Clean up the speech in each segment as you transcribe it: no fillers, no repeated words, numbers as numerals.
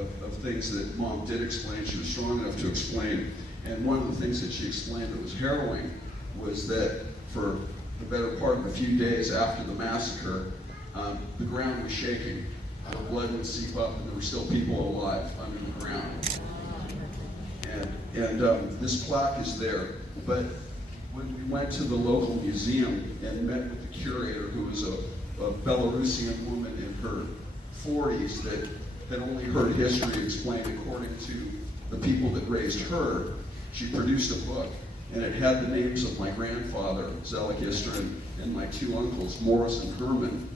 of things that Mom did explain. She was strong enough to explain. And one of the things that she explained that was harrowing was that for the better part of a few days after the massacre, the ground was shaking. The blood would seep up, and there were still people alive under the ground. And this plaque is there. But when we went to the local museum and met with the curator, who was a Belarusian woman in her 40s that had only heard history explained according to the people that raised her, she produced a book, and it had the names of my grandfather, Zelig Istrin, and my two uncles, Morris and Herman,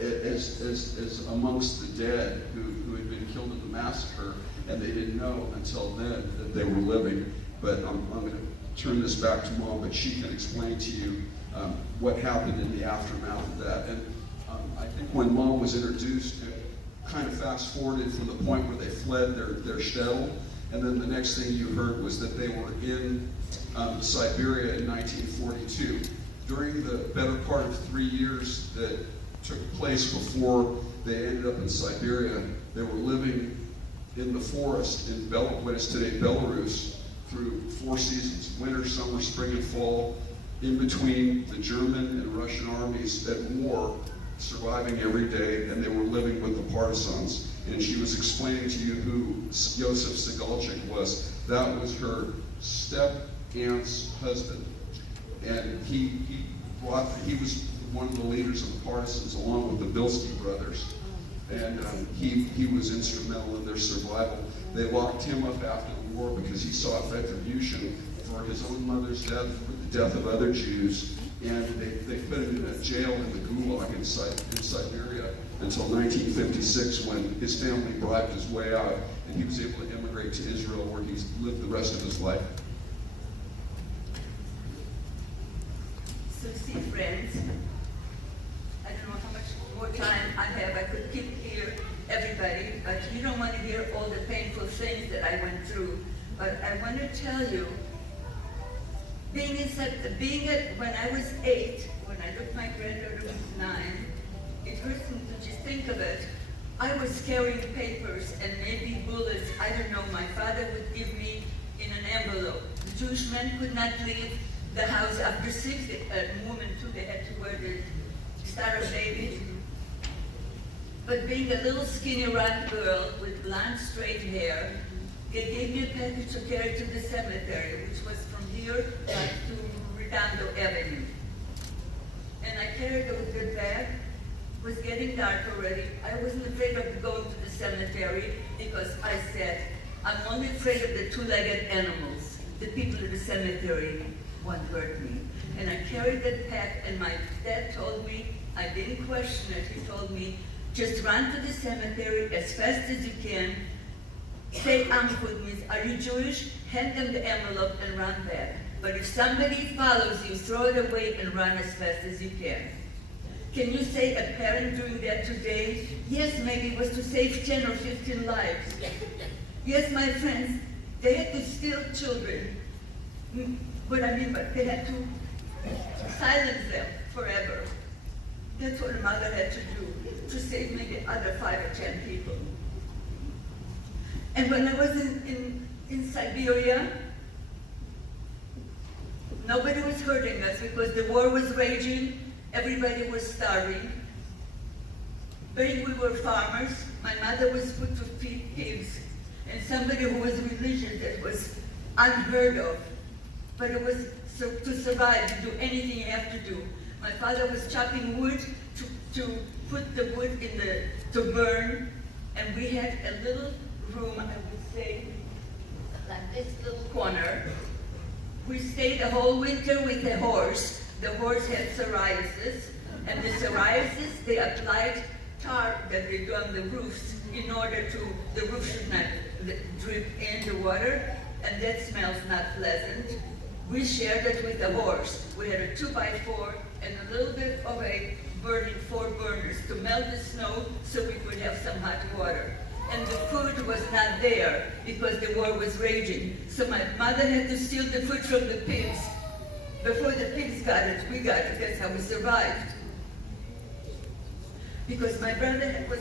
as amongst the dead who had been killed in the massacre, and they didn't know until then that they were living. But I'm going to turn this back to Mom, but she can explain to you what happened in the aftermath of that. And I think when Mom was introduced, it kind of fast forwarded from the point where they fled their shtetl, and then the next thing you heard was that they were in Siberia in 1942. During the better part of 3 years that took place before they ended up in Siberia, they were living in the forest in what is today Belarus through 4 seasons: winter, summer, spring, and fall, in between the German and Russian armies at war, surviving every day, and they were living with the partisans. And she was explaining to you who Josef Segalchik was. That was her step-aunt's husband. And he was one of the leaders of the partisans, along with the Bilski brothers. And he was instrumental in their survival. They locked him up after the war because he sought retribution for his own mother's death, for the death of other Jews. And they put him in a jail in the Gulag in Siberia until 1956, when his family bribed his way out, and he was able to immigrate to Israel, where he's lived the rest of his life. So see, friends, I don't know how much more time I have. I could keep here everybody, but you don't want to hear all the painful things that I went through. But I want to tell you, when I was 8, when I looked my granddaughter was 9, it hurts me to just think of it. I was carrying papers and maybe bullets. I don't know. My father would give me in an envelope. The Jewish men could not leave the house after 6. Women too, they had to wear the Star of David. But being a little skinny round girl with blonde straight hair, they gave me a package to carry to the cemetery, which was from here back to Redondo Avenue. And I carried it with a bag. It was getting dark already. I wasn't afraid of going to the cemetery because I said, I'm only afraid of the two-legged animals. The people in the cemetery won't hurt me. And I carried that pack, and my dad told me, I didn't question it, he told me, just run to the cemetery as fast as you can. Say Amchud means, are you Jewish? Hand them the envelope and run back. But if somebody follows you, throw it away and run as fast as you can. Can you say a parent doing that today? Yes, maybe it was to save 10 or 15 lives. Yes, my friends, they had to steal children. What I mean, but they had to silence them forever. That's what a mother had to do, to save maybe other 5 or 10 people. And when I was in Siberia, nobody was hurting us because the war was raging, everybody was starving. We were farmers. My mother was put to feed pigs, and somebody who was religious, that was unheard of. But it was to survive, to do anything you have to do. My father was chopping wood to put the wood to burn, and we had a little room, I would say, like this little corner. We stayed the whole winter with the horse. The horse had psoriasis, and the psoriasis, they applied tar that they do on the roofs in order to, the roof should not drip in the water, and that smells not pleasant. We shared it with the horse. We had a 2x4 and a little bit of a burning 4 burners to melt the snow so we could have some hot water. And the food was not there because the war was raging. So my mother had to steal the food from the pigs. Before the pigs got it, we got it. That's how we survived. Because my brother was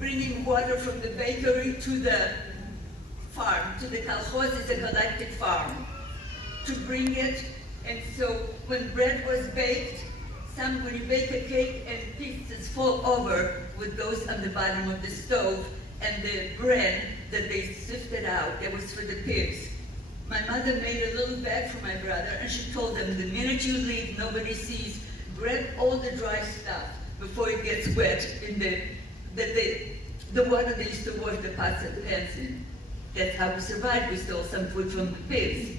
bringing water from the bakery to the farm, to the kolkhoz, it's a collective farm, to bring it. And so when bread was baked, when you bake a cake and pieces fall over, what goes on the bottom of the stove, and the bread that they sifted out, that was for the pigs. My mother made a little bag for my brother, and she told him, the minute you leave, nobody sees, grab all the dry stuff before it gets wet in the water they used to wash the pots and pans in. That's how we survived. We stole some food from the pigs.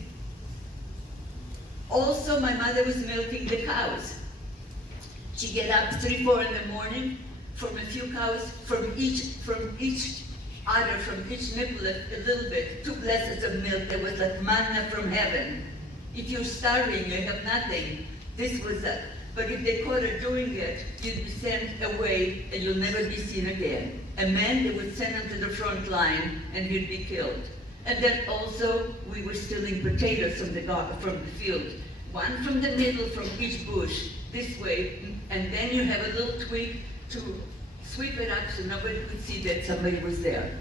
Also, my mother was milking the cows. She'd get up 3, 4 in the morning, from a few cows, from each udder, from each nipple a little bit, 2 glasses of milk that was like manna from heaven. If you're starving, you have nothing. This was that. But if they caught her doing it, you'd be sent away and you'll never be seen again. A man, they would send him to the front line and he'd be killed. And then also, we were stealing potatoes from the field. One from the middle, from each bush, this way, and then you have a little twig to sweep it up so nobody could see that somebody was there.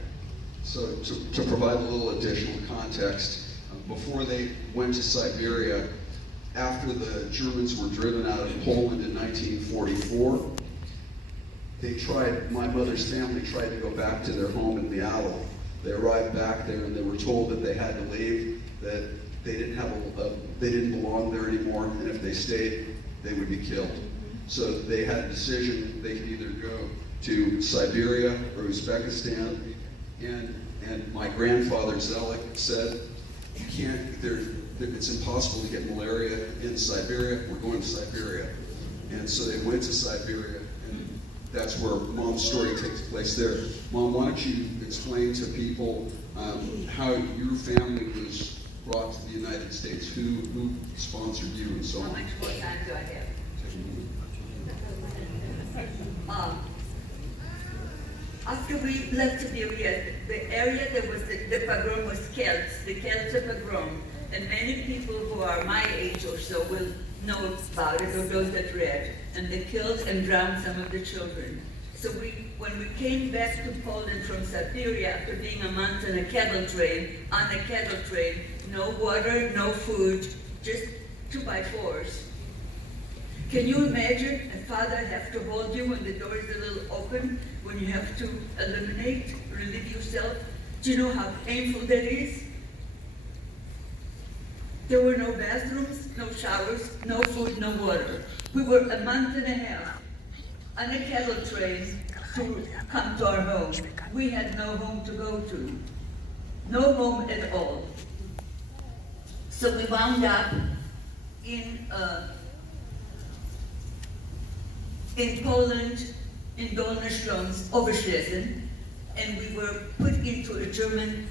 So to provide a little additional context, before they went to Siberia, after the Germans were driven out of Poland in 1944, my mother's family tried to go back to their home in Yetta. They arrived back there and they were told that they had to leave, that they didn't belong there anymore, and if they stayed, they would be killed. So they had a decision, they could either go to Siberia or Uzbekistan, and my grandfather Zelik said, it's impossible to get malaria in Siberia, we're going to Siberia. And so they went to Siberia, and that's where Mom's story takes place there. Mom, why don't you explain to people how your family was brought to the United States, who sponsored you and so on. How much more time do I have? After we left Siberia, the area that was the pogrom was Celts, the Celts of pogrom. And many people who are my age or so will know about it, or those that read. And they killed and drowned some of the children. So when we came back to Poland from Siberia, after being a month on a cattle train, no water, no food, just 2x4s. Can you imagine a father have to hold you when the door is a little open, when you have to relieve yourself? Do you know how painful that is? There were no bathrooms, no showers, no food, no water. We were a month and a half on a cattle train to come to our home. We had no home to go to. No home at all. So we wound up in Poland, in Dolny Śląsk, Oberschlesien, and we were put into a German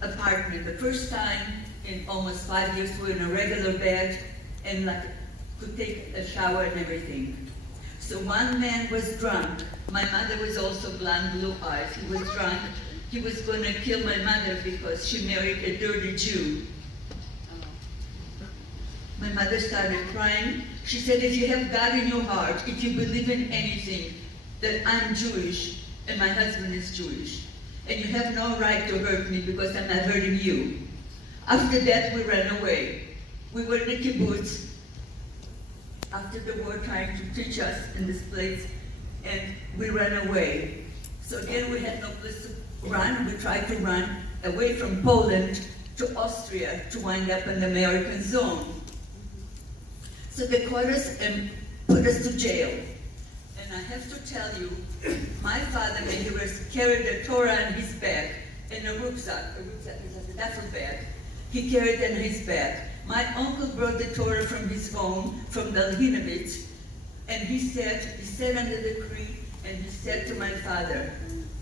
apartment. The first time in almost 5 years, we were in a regular bed and could take a shower and everything. So one man was drunk. My mother was also blonde, blue eyes. He was drunk. He was going to kill my mother because she married a dirty Jew. My mother started crying. She said, if you have God in your heart, if you believe in anything, that I'm Jewish and my husband is Jewish, and you have no right to hurt me because I'm not hurting you. After that, we ran away. We were in a kibbutz after the war, trying to teach us in this place, and we ran away. So again, we had no place to run. We tried to run away from Poland to Austria to wind up in the American zone. So they caught us and put us to jail. And I have to tell you, my father, when he was carried the Torah on his back in a rucksack is like a duffel bag. He carried it in his back. My uncle brought the Torah from his home, from Dalhinovitz, and he sat under the tree, and he said to my father,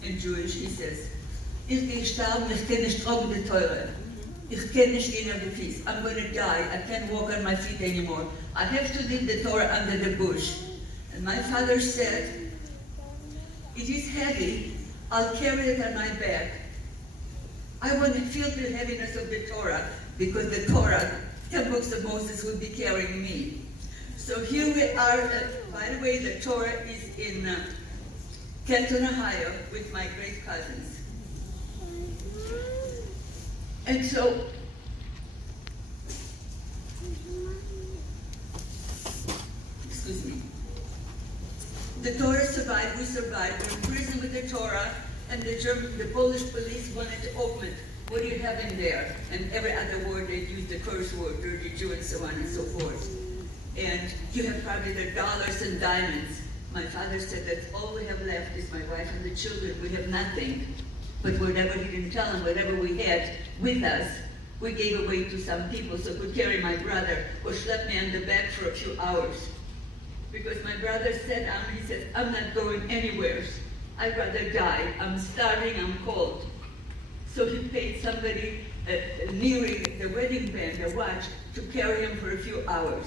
in Jewish, he says, Ich bin gestorben, ich kann nicht tragen die Torah. Ich kann nicht gehen auf die Füße. I'm going to die. I can't walk on my feet anymore. I have to leave the Torah under the bush. And my father said, it is heavy. I'll carry it on my back. I want to feel the heaviness of the Torah, because the Torah, 10 books of Moses, would be carrying me. So here we are. By the way, the Torah is in Kenton, Ohio, with my great cousins. And so, excuse me, the Torah survived, we survived. We're in prison with the Torah, and the Polish police wanted to open it. What do you have in there? And every other word, they used the curse word, dirty Jew, and so on and so forth. And you have probably the dollars and diamonds. My father said that all we have left is my wife and the children. We have nothing. But whatever he didn't tell them, whatever we had with us, we gave away to some people so could carry my brother or schlep me on the back for a few hours. Because my brother said, he said, I'm not going anywhere. I'd rather die. I'm starving, I'm cold. So he paid somebody nearing the wedding band, a watch, to carry him for a few hours.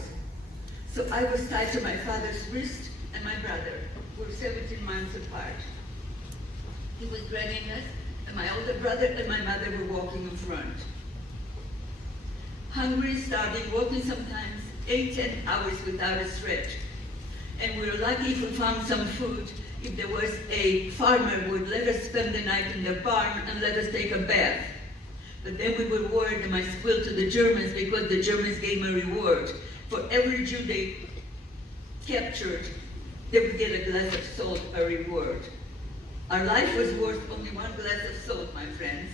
So I was tied to my father's wrist and my brother. We were 17 months apart. He was dragging us, and my older brother and my mother were walking in front. Hungry, starving, walking sometimes 8-10 hours without a stretch. And we were lucky if we found some food, if there was a farmer who would let us spend the night in the barn and let us take a bath. But then we were worried they might spill to the Germans because the Germans gave them a reward. For every Jew they captured, they would get a glass of salt, a reward. Our life was worth only one glass of salt, my friends.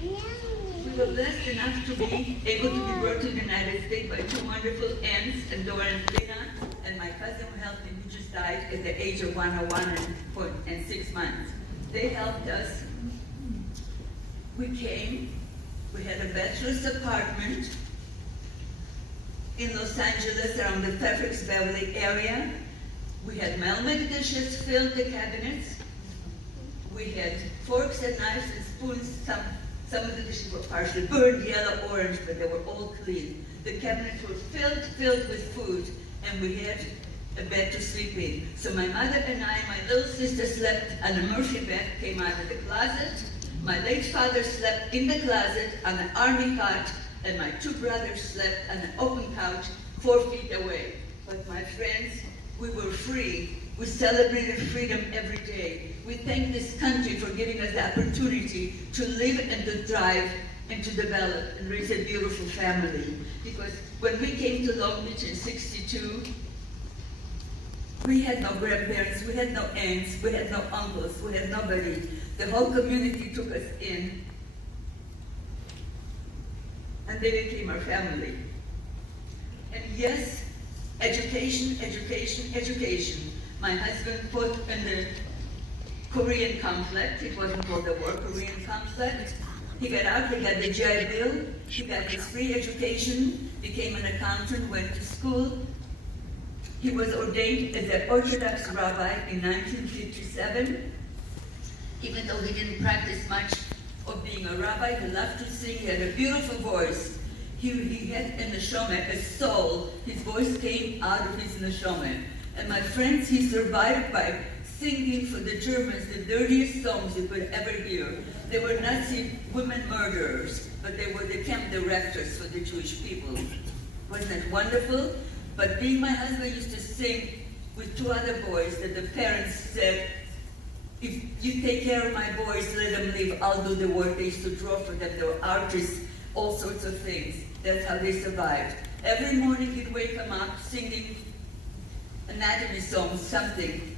We were blessed enough to be able to be brought to the United States by two wonderful aunts, and Dora and Lena, and my cousin who helped me, who just died at the age of 101 and 6 months. They helped us. We came. We had a bachelor's apartment in Los Angeles around the Fairfax Beverly area. We had Melmac dishes filled the cabinets. We had forks and knives and spoons. Some of the dishes were partially burned, yellow, orange, but they were all clean. The cabinets were filled with food, and we had a bed to sleep in. So my mother and I, my little sister slept on a Murphy bed, came out of the closet. My late father slept in the closet on an army cot, and my two brothers slept on an open couch 4 feet away. But my friends, we were free. We celebrated freedom every day. We thank this country for giving us the opportunity to live and to thrive and to develop and raise a beautiful family. Because when we came to Long Beach in '62, we had no grandparents, we had no aunts, we had no uncles, we had nobody. The whole community took us in, and they became our family. And yes, education, education, education. My husband fought in the Korean conflict. It wasn't called the war, Korean conflict. He got out, he got the GI Bill, he got his free education, became an accountant, went to school. He was ordained as an Orthodox rabbi in 1957. Even though he didn't practice much of being a rabbi, he loved to sing, he had a beautiful voice. He had a neshama, a soul. His voice came out of his neshama. And my friends, he survived by singing for the Germans the dirtiest songs you could ever hear. They were Nazi women murderers, but they were the camp directors for the Jewish people. Wasn't that wonderful? But being my husband used to sing with two other boys that the parents said, if you take care of my boys, let them leave, I'll do the work. They used to draw for them. They were artists, all sorts of things. That's how they survived. Every morning he'd wake them up singing anatomy songs, something.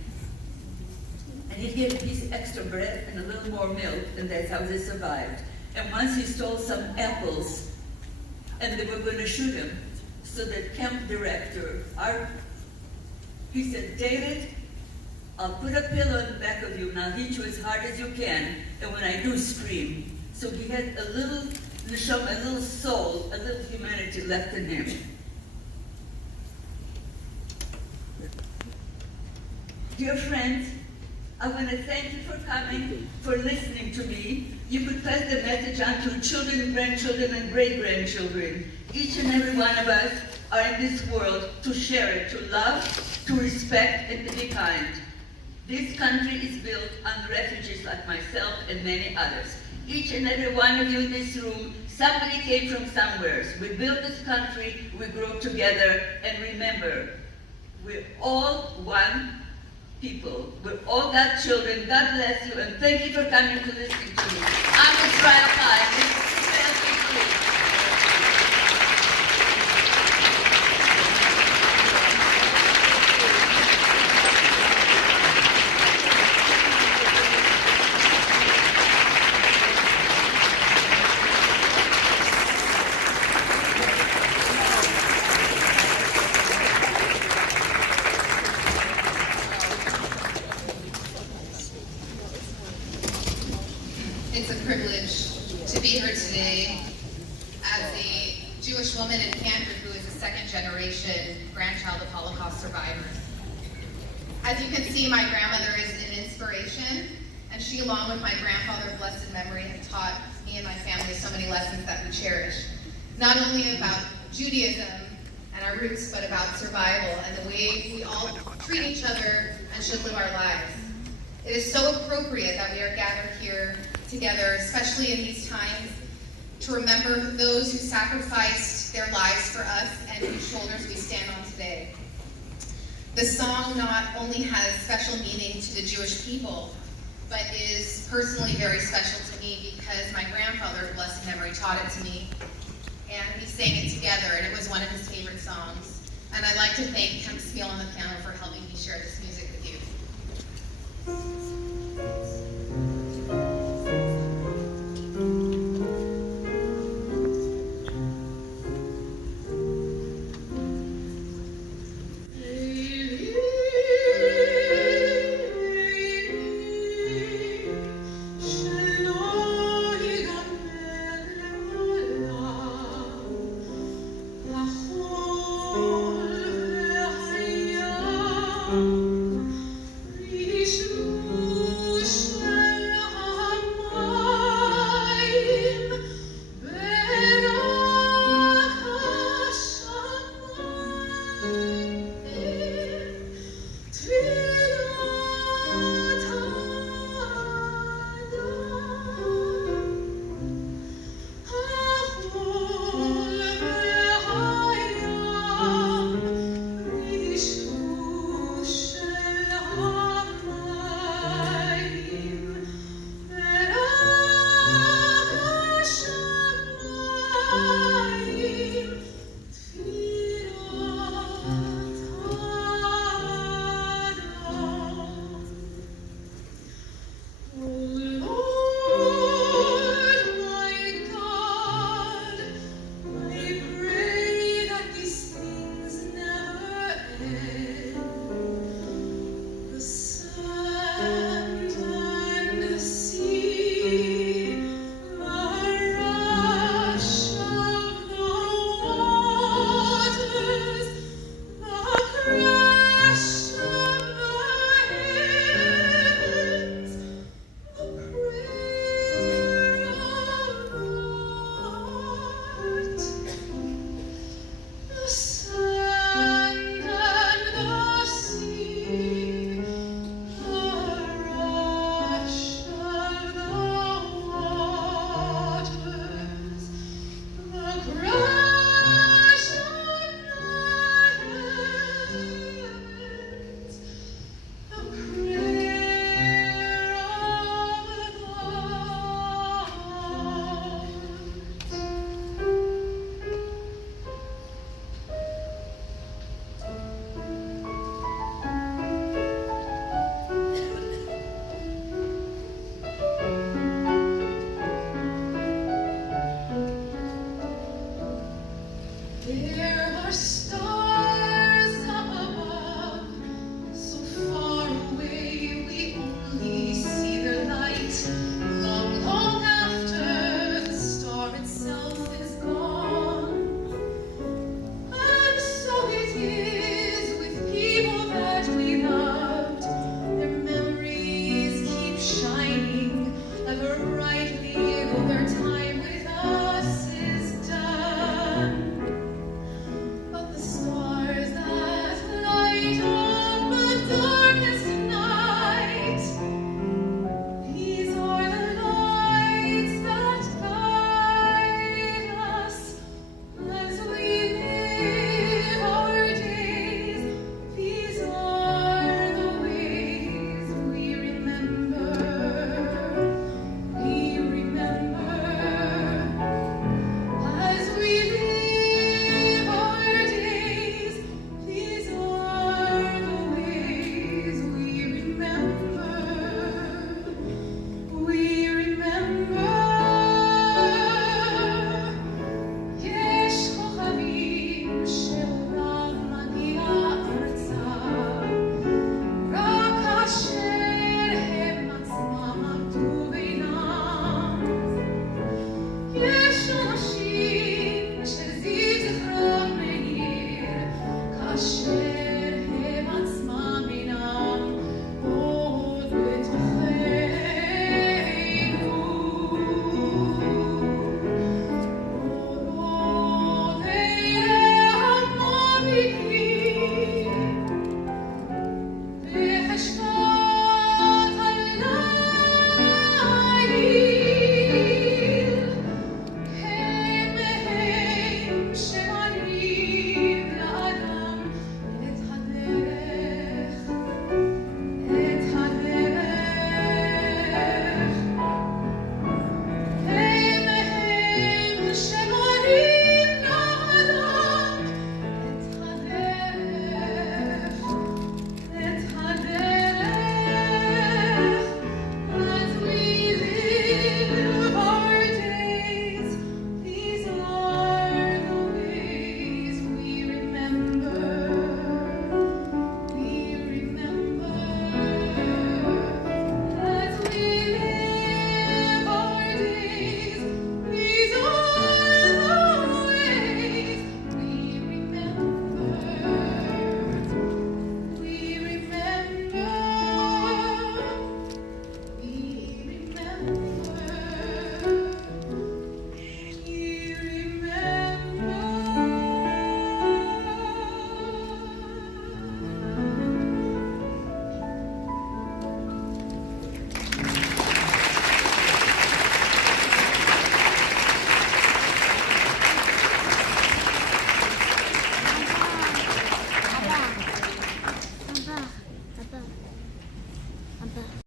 And he'd give a piece of extra bread and a little more milk, and that's how they survived. And once he stole some apples, and they were going to shoot him. So the camp director, he said, David, I'll put a pillow in the back of you, and I'll hit you as hard as you can, and when I do, scream. So he had a little neshama, a little soul, a little humanity left in him. Dear friends, I want to thank you for coming, for listening to me. You could pass the message on to children, grandchildren, and great-grandchildren. Each and every one of us are in this world to share it, to love, to respect, and to be kind. This country is built on refugees like myself and many others. Each and every one of you in this room, somebody came from somewhere. We built this country, we grew together, and remember, we're all one people. We're all God's children. God bless you, and thank you for coming to listen to me. I'm Israel Kai. It's a privilege to be here today as a Jewish woman in Canada who is a second-generation grandchild of Holocaust survivors. As you can see, my grandmother is an inspiration, and she, along with my grandfather of blessed memory, have taught me and my family so many lessons that we cherish. Not only about Judaism and our roots, but about survival and the way we all treat each other and should live our lives. It is so appropriate that we are gathered here together, especially in these times, to remember those who sacrificed their lives for us and whose shoulders we stand on today. The song not only has special meaning to the Jewish people, but is personally very special to me because my grandfather, of blessed memory, taught it to me, and we sang it together, and it was one of his favorite songs. And I'd like to thank Kemp Spiel on the piano for helping me share this